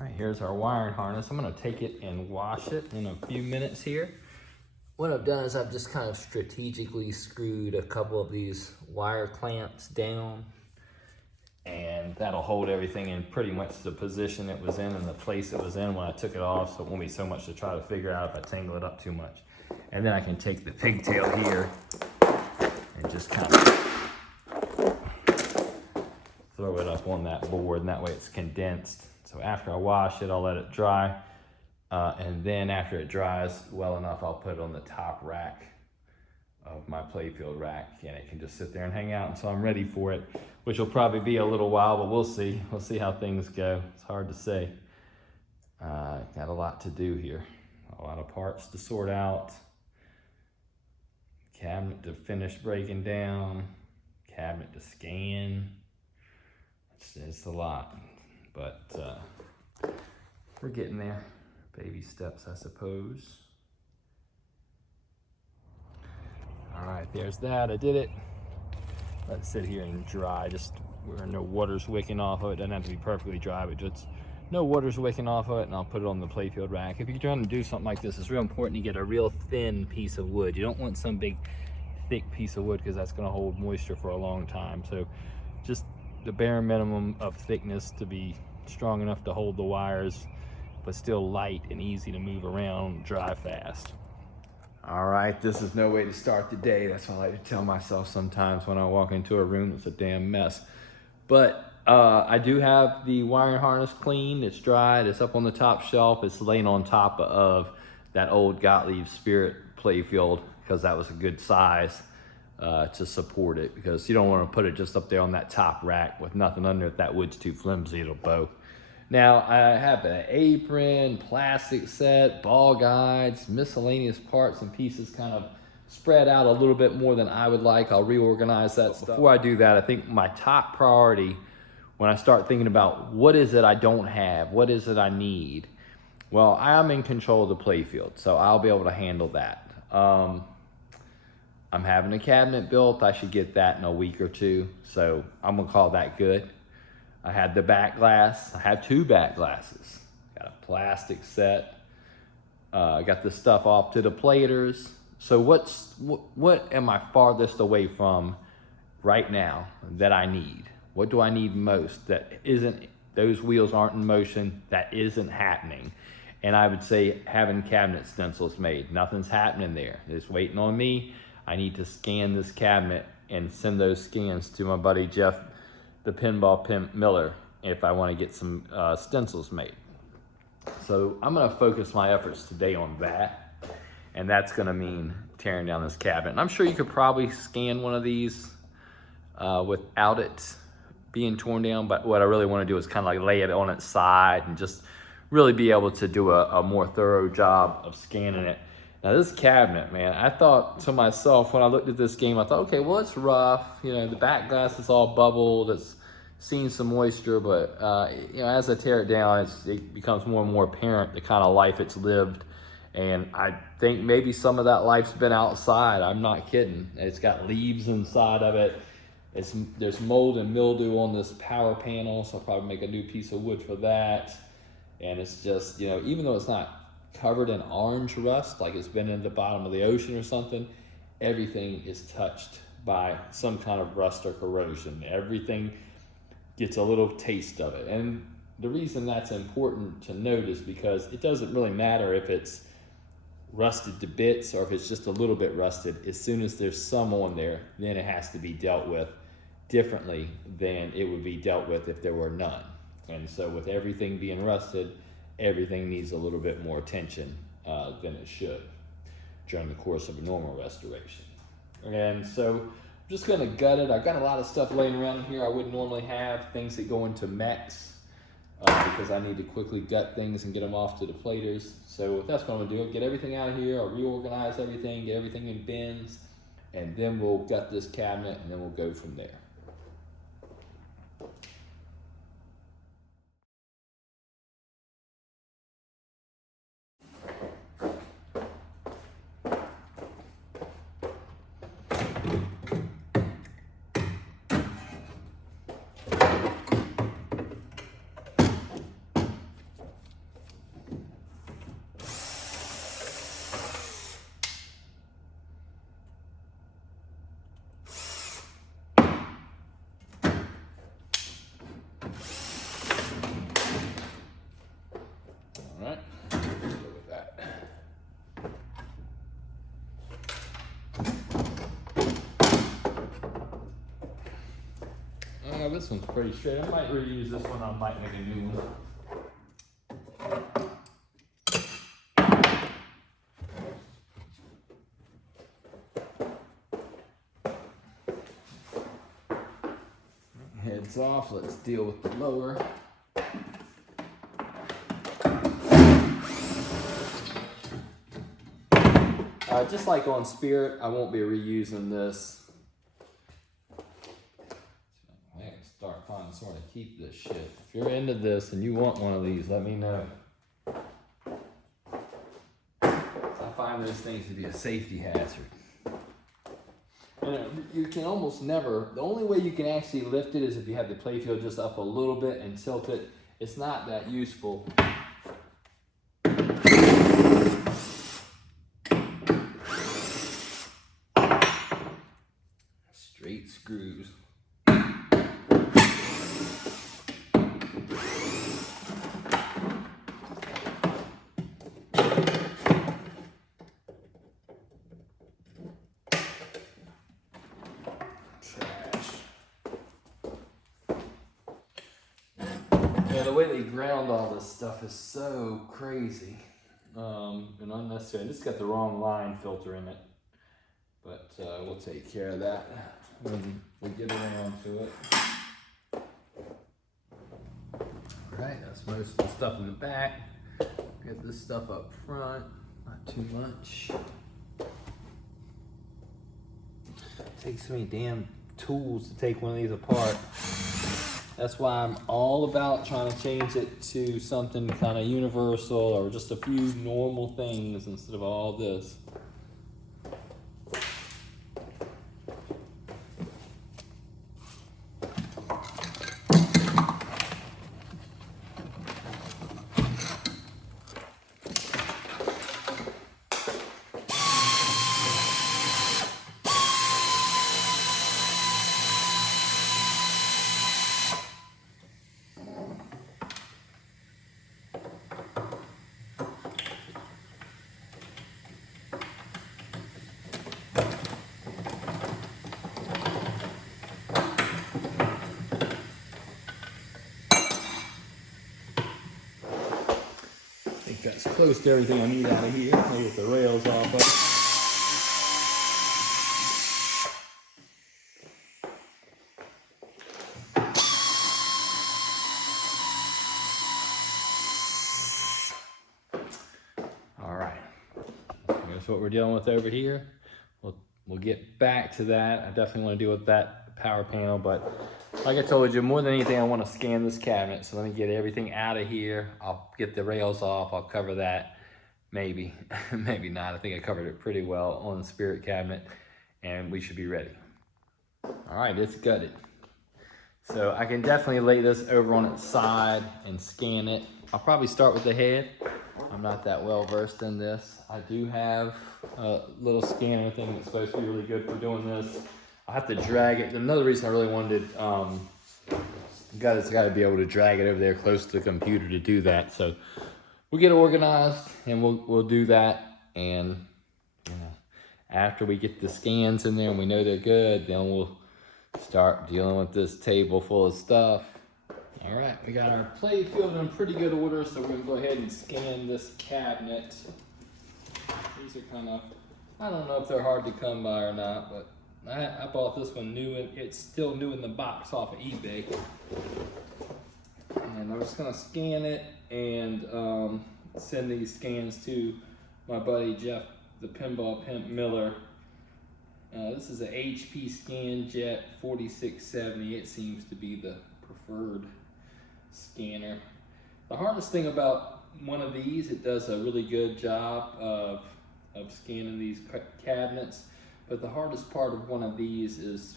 All right, here's our wiring harness. I'm gonna take it and wash it in a few minutes here. What I've done is I've just kind of strategically screwed a couple of these wire clamps down, and that'll hold everything in pretty much the position it was in and the place it was in when I took it off, so it won't be so much to try to figure out if I tangle it up too much. And then I can take the pigtail here and just kind of throw it up on that board, and that way it's condensed. So after I wash it, I'll let it dry. And then after it dries well enough, I'll put it on the top rack of my playfield rack, and it can just sit there and hang out until I'm ready for it, which will probably be a little while, but we'll see. We'll see how things go. It's hard to say. Got a lot to do here. A lot of parts to sort out. Cabinet to finish breaking down. Cabinet to scan. It's a lot, but we're getting there. Baby steps, I suppose. All right, there's that. I did it. Let it sit here and dry. Just where no water's wicking off of it. Doesn't have to be perfectly dry, but just no water's wicking off of it, and I'll put it on the playfield rack. If you're trying to do something like this, it's real important to get a real thin piece of wood. You don't want some big, thick piece of wood because that's going to hold moisture for a long time. So just the bare minimum of thickness to be strong enough to hold the wires, but still light and easy to move around, dry fast. All right, this is no way to start the day. That's what I like to tell myself sometimes when I walk into a room that's a damn mess. But I do have the wiring harness cleaned. It's dried. It's up on the top shelf. It's laying on top of that old Gottlieb Spirit playfield because that was a good size to support it, because you don't want to put it just up there on that top rack with nothing under it. That wood's too flimsy, it'll bow. Now I have an apron, plastic set, ball guides, miscellaneous parts and pieces kind of spread out a little bit more than I would like. I'll reorganize that stuff. Before I do that, I think my top priority when I start thinking about what is it I don't have, what is it I need, well, I'm in control of the playfield, so I'll be able to handle that. I'm having a cabinet built. I should get that in a week or two, so I'm gonna call that good. I had the back glass. I have two back glasses. Got a plastic set. I got the stuff off to the platers. So what am I farthest away from right now that I need? What do I need most that isn't, those wheels aren't in motion, that isn't happening? And I would say having cabinet stencils made. Nothing's happening there. It's waiting on me. I need to scan this cabinet and send those scans to my buddy Jeff, the Pinball Pimp Miller, if I want to get some stencils made. So I'm going to focus my efforts today on that, and that's going to mean tearing down this cabinet. And I'm sure you could probably scan one of these without it being torn down, but what I really want to do is kind of like lay it on its side and just really be able to do a more thorough job of scanning it. Now this cabinet, man, I thought to myself when I looked at this game, I thought, okay, well, it's rough. You know, the back glass is all bubbled. It's seen some moisture, but you know, as I tear it down, it becomes more and more apparent the kind of life it's lived. And I think maybe some of that life's been outside. I'm not kidding. It's got leaves inside of it. There's mold and mildew on this power panel, so I'll probably make a new piece of wood for that. And it's just, you know, even though it's not covered in orange rust, like it's been in the bottom of the ocean or something, everything is touched by some kind of rust or corrosion. Everything gets a little taste of it. And the reason that's important to note is because it doesn't really matter if it's rusted to bits or if it's just a little bit rusted. As soon as there's some on there, then it has to be dealt with differently than it would be dealt with if there were none. And so with everything being rusted, everything needs a little bit more attention than it should during the course of a normal restoration. And so I'm just gonna gut it. I've got a lot of stuff laying around here I wouldn't normally have, things that go into mechs, because I need to quickly gut things and get them off to the platers. So that's what I'm gonna do. I'll get everything out of here, I'll reorganize everything, get everything in bins, and then we'll gut this cabinet and then we'll go from there. this one's pretty straight. I might reuse this one. I might make a new one. Heads off. Let's deal with the lower. Just like on Spirit, I won't be reusing this. I have to start finding somewhere to keep this shit. If you're into this and you want one of these, let me know. I find those things to be a safety hazard. And you can almost never, the only way you can actually lift it is if you have the playfield just up a little bit and tilt it. It's not that useful. Straight screws. Yeah, the way they ground all this stuff is so crazy and unnecessary. This got the wrong line filter in it, but we'll take care of that when we get around to it. All right, that's most of the stuff in the back. Get this stuff up front, not too much. It takes so many damn tools to take one of these apart. That's why I'm all about trying to change it to something kind of universal or just a few normal things instead of all this. That's close to everything I need out of here. I'll get the rails off of it. All right, that's what we're dealing with over here. We'll get back to that. I definitely want to deal with that power panel, but like I told you, more than anything, I want to scan this cabinet. So let me get everything out of here. I'll get the rails off. I'll cover that. Maybe, maybe not. I think I covered it pretty well on the Spirit cabinet, and we should be ready. All right, it's gutted. So I can definitely lay this over on its side and scan it. I'll probably start with the head. I'm not that well versed in this. I do have a little scanner thing that's supposed to be really good for doing this. I have to drag it. Another reason I really wanted, got to be able to drag it over there close to the computer to do that. So we'll get organized and we'll do that. And after we get the scans in there and we know they're good, then we'll start dealing with this table full of stuff. All right, we got our play field in pretty good order, so we're gonna go ahead and scan this cabinet. These are kind of, I don't know if they're hard to come by or not, but I bought this one new, and it's still new in the box off of eBay. And I'm just gonna scan it and send these scans to my buddy Jeff, the Pinball Pimp Miller. This is a HP ScanJet 4670. It seems to be the preferred scanner. The hardest thing about one of these, it does a really good job of scanning these cabinets, but the hardest part of one of these is,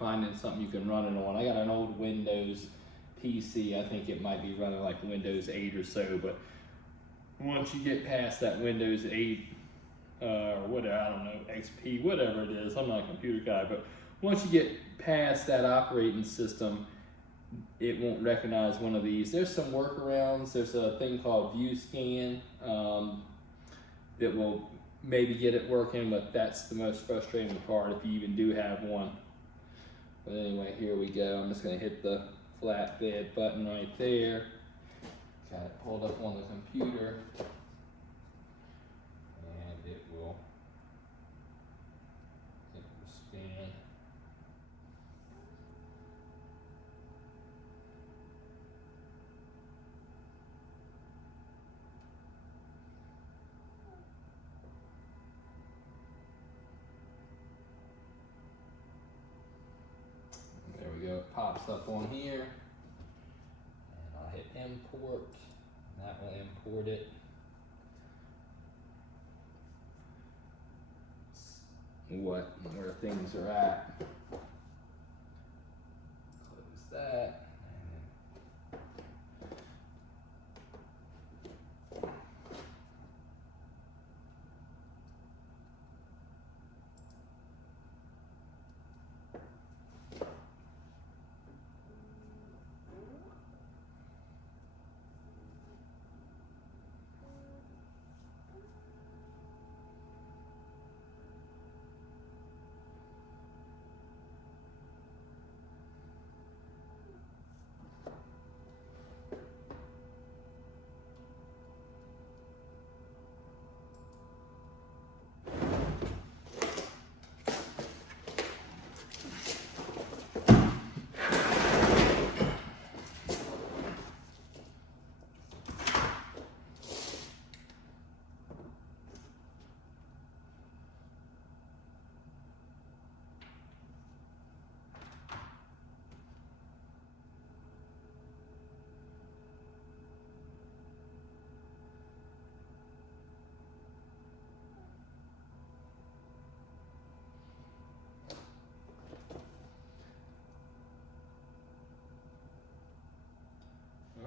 finding something you can run it on. I got an old Windows PC. I think it might be running like Windows 8 or so, but once you get past that Windows 8 or whatever, I don't know, XP, whatever it is, I'm not a computer guy, but once you get past that operating system, it won't recognize one of these. There's some workarounds. There's a thing called View Scan that will maybe get it working, but that's the most frustrating part if you even do have one. But anyway, here we go. I'm just gonna hit the flatbed button right there. Got it pulled up on the computer. And it will scan. There we go, it pops up on here. And I'll hit import. That will import it. Where things are at. Close that.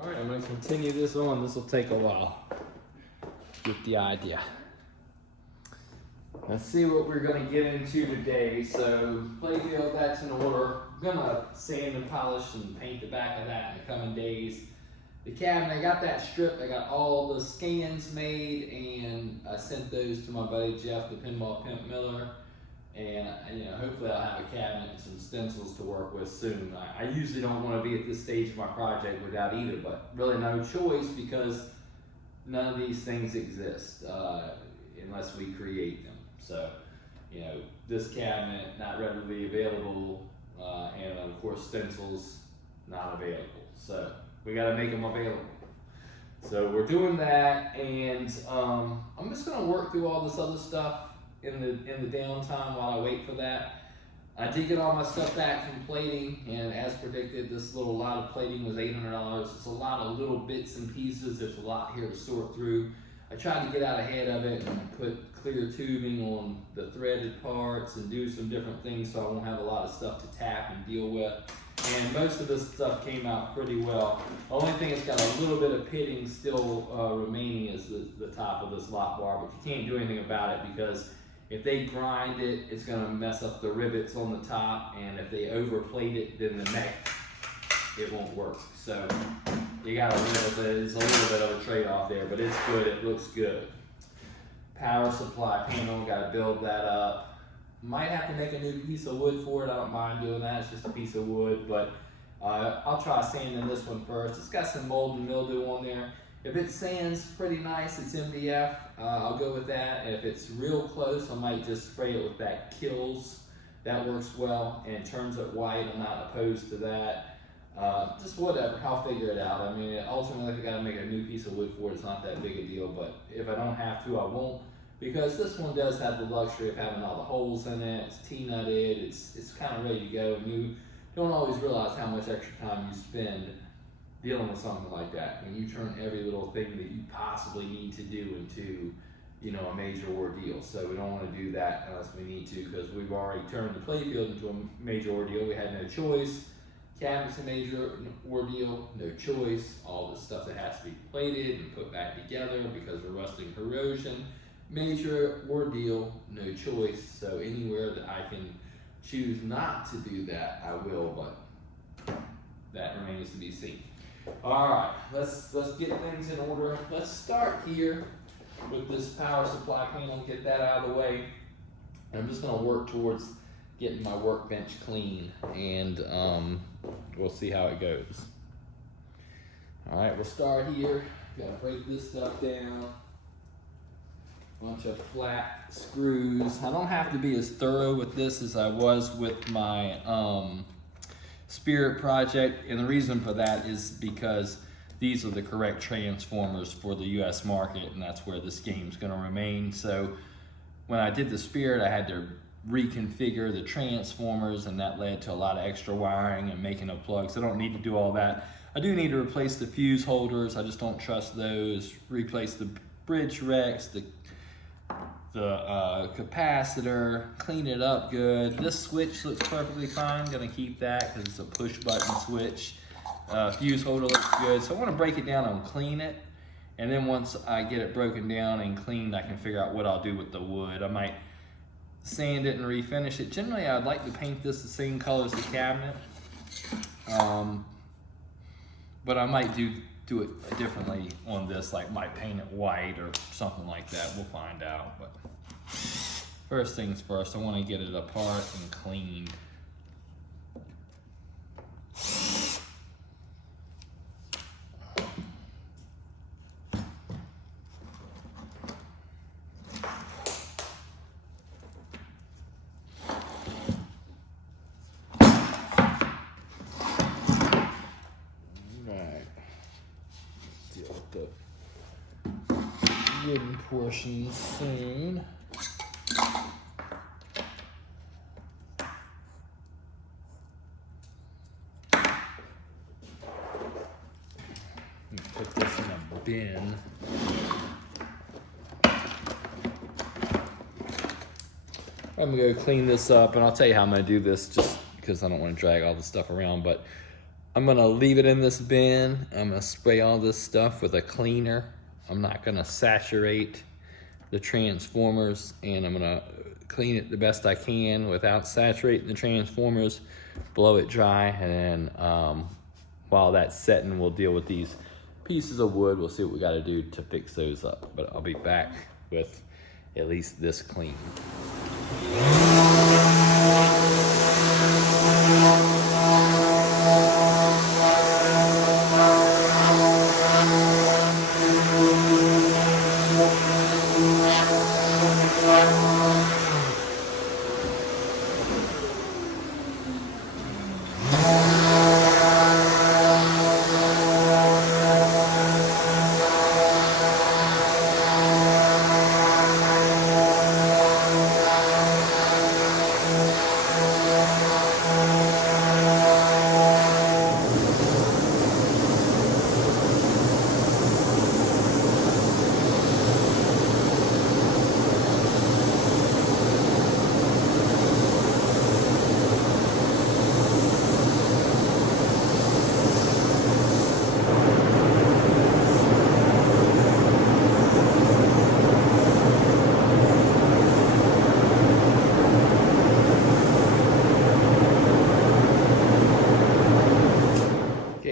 All right, I'm going to continue this on. This will take a while. Get the idea. Let's see what we're going to get into today. So, playfield, that's in order. I'm going to sand and polish and paint the back of that in the coming days. The cabinet, I got that stripped. I got all the scans made, and I sent those to my buddy Jeff, the Pinball Pimp Miller. And hopefully I'll have a cabinet and some stencils to work with soon. I usually don't want to be at this stage of my project without either, but really no choice because none of these things exist unless we create them. So, this cabinet not readily available, and of course stencils not available. So we got to make them available. So we're doing that, and I'm just gonna work through all this other stuff in the downtime while I wait for that. I did get all my stuff back from plating, and as predicted, this little lot of plating was $800. It's a lot of little bits and pieces. There's a lot here to sort through. I tried to get out ahead of it and put clear tubing on the threaded parts and do some different things so I won't have a lot of stuff to tap and deal with. And most of this stuff came out pretty well. The only thing that's got a little bit of pitting still remaining is the top of this lock bar, but you can't do anything about it because if they grind it, it's going to mess up the rivets on the top, and if they overplate it, then the neck, it won't work. So you got there's a little bit of a trade-off there, but it's good. It looks good. Power supply panel, got to build that up. Might have to make a new piece of wood for it. I don't mind doing that. It's just a piece of wood, but I'll try sanding this one first. It's got some mold and mildew on there. If it sands pretty nice, it's MDF, I'll go with that. If it's real close, I might just spray it with that Kills. That works well and turns it white. I'm not opposed to that. Just whatever, I'll figure it out. I mean, ultimately, if I gotta make a new piece of wood for it, it's not that big a deal, but if I don't have to, I won't. Because this one does have the luxury of having all the holes in it, it's T-nutted, it's kind of ready to go, and you don't always realize how much extra time you spend dealing with something like that when you turn every little thing that you possibly need to do into a major ordeal. So we don't want to do that unless we need to, because we've already turned the playfield into a major ordeal. We had no choice. Cabinet's a major ordeal, no choice. All the stuff that has to be plated and put back together because of rusting corrosion, major ordeal, no choice. So anywhere that I can choose not to do that, I will, but that remains to be seen. All right, let's get things in order. Let's start here with this power supply panel, get that out of the way. I'm just gonna work towards getting my workbench clean, and we'll see how it goes. All right, we'll start here. Gotta break this stuff down. Bunch of flat screws. I don't have to be as thorough with this as I was with my Spirit project, and the reason for that is because these are the correct transformers for the US market, and that's where this game's gonna remain. So when I did the Spirit, I had to reconfigure the transformers, and that led to a lot of extra wiring and making of plugs. I don't need to do all that. I do need to replace the fuse holders. I just don't trust those. Replace the bridge racks, the capacitor, clean it up good. This switch looks perfectly fine. Gonna keep that because it's a push button switch. Fuse holder looks good. So I want to break it down and clean it. And then once I get it broken down and cleaned, I can figure out what I'll do with the wood. I might sand it and refinish it. Generally, I'd like to paint this the same color as the cabinet. But I might do it differently on this, like might paint it white or something like that. We'll find out. But first things first, I want to get it apart and cleaned. Wooden portions soon. Put this in a bin. I'm gonna go clean this up, and I'll tell you how I'm gonna do this just because I don't want to drag all the stuff around, but I'm gonna leave it in this bin. I'm gonna spray all this stuff with a cleaner. I'm not gonna saturate the transformers, and I'm gonna clean it the best I can without saturating the transformers, blow it dry, and then while that's setting, we'll deal with these pieces of wood. We'll see what we gotta do to fix those up, but I'll be back with at least this clean.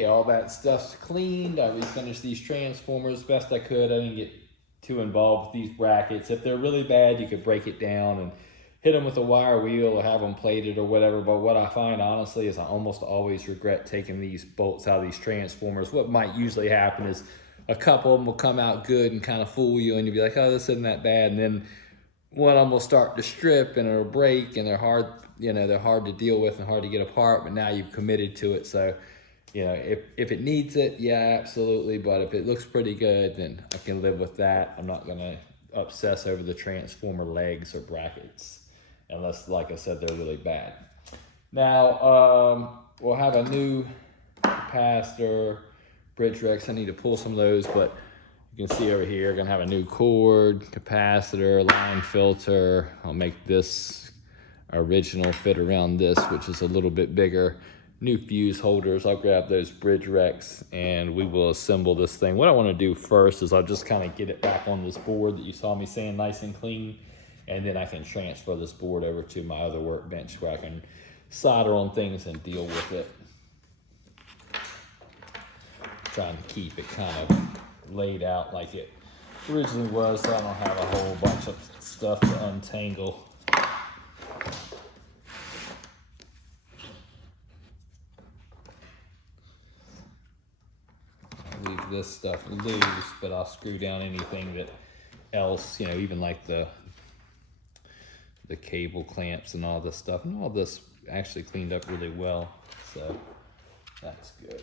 All that stuff's cleaned. I refinished these transformers best I could. I didn't get too involved with these brackets. If they're really bad, you could break it down and hit them with a wire wheel or have them plated or whatever. But what I find, honestly, is I almost always regret taking these bolts out of these transformers. What might usually happen is a couple of them will come out good and kind of fool you, and you'll be like, oh, this isn't that bad. And then one of them will start to strip and it'll break, and they're hard, they're hard to deal with and hard to get apart, but now you've committed to it. So if it needs it, yeah, absolutely. But if it looks pretty good, then I can live with that. I'm not gonna obsess over the transformer legs or brackets, unless, like I said, they're really bad. Now, we'll have a new capacitor, bridge racks. I need to pull some of those, but you can see over here, gonna have a new cord, capacitor, line filter. I'll make this original fit around this, which is a little bit bigger. New fuse holders. I'll grab those bridge racks and we will assemble this thing. What I want to do first is I'll just kind of get it back on this board that you saw me sand nice and clean, and then I can transfer this board over to my other workbench where I can solder on things and deal with it. Trying to keep it kind of laid out like it originally was, so I don't have a whole bunch of stuff to untangle. this stuff loose, but I'll screw down anything that else, you know, even like the cable clamps and all this stuff. And all this actually cleaned up really well, so that's good.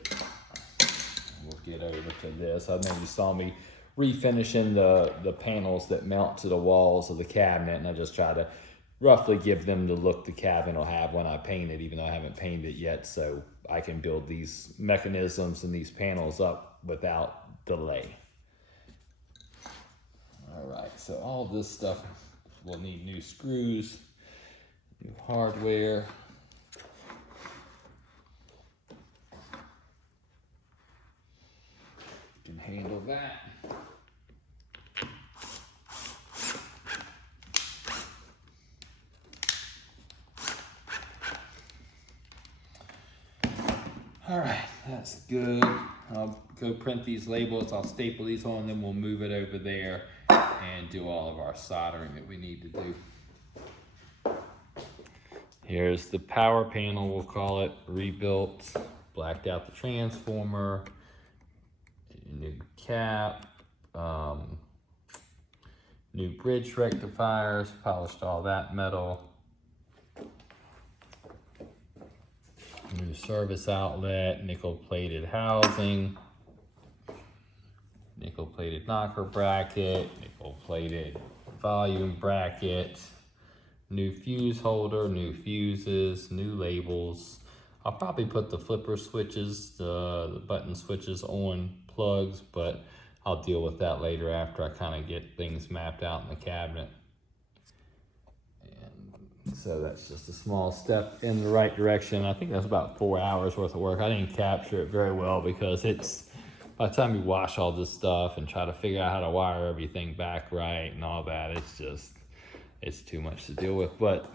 We'll get over to this. I know you saw me refinishing the panels that mount to the walls of the cabinet, and I just try to roughly give them the look the cabinet will have when I paint it, even though I haven't painted it yet, so I can build these mechanisms and these panels up without delay. All right, so all this stuff will need new screws, new hardware. Can handle that. All right, that's good. I'll go print these labels. I'll staple these on, then we'll move it over there and do all of our soldering that we need to do. Here's the power panel, we'll call it, rebuilt. Blacked out the transformer, new cap, new bridge rectifiers, polished all that metal. New service outlet, nickel plated housing, nickel plated knocker bracket, nickel plated volume bracket, new fuse holder, new fuses, new labels. I'll probably put the flipper switches, the button switches on plugs, but I'll deal with that later after I kind of get things mapped out in the cabinet. So that's just a small step in the right direction. I think that's about 4 hours worth of work. I didn't capture it very well because it's, by the time you wash all this stuff and try to figure out how to wire everything back right and all that, it's too much to deal with. But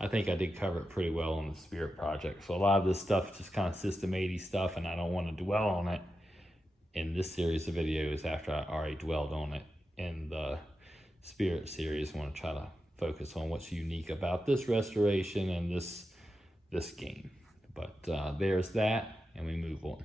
I think I did cover it pretty well on the Spirit project. So a lot of this stuff is just kind of System 80 stuff, and I don't want to dwell on it in this series of videos after I already dwelled on it in the Spirit series. I want to try to focus on what's unique about this restoration and this game. But there's that, and we move on.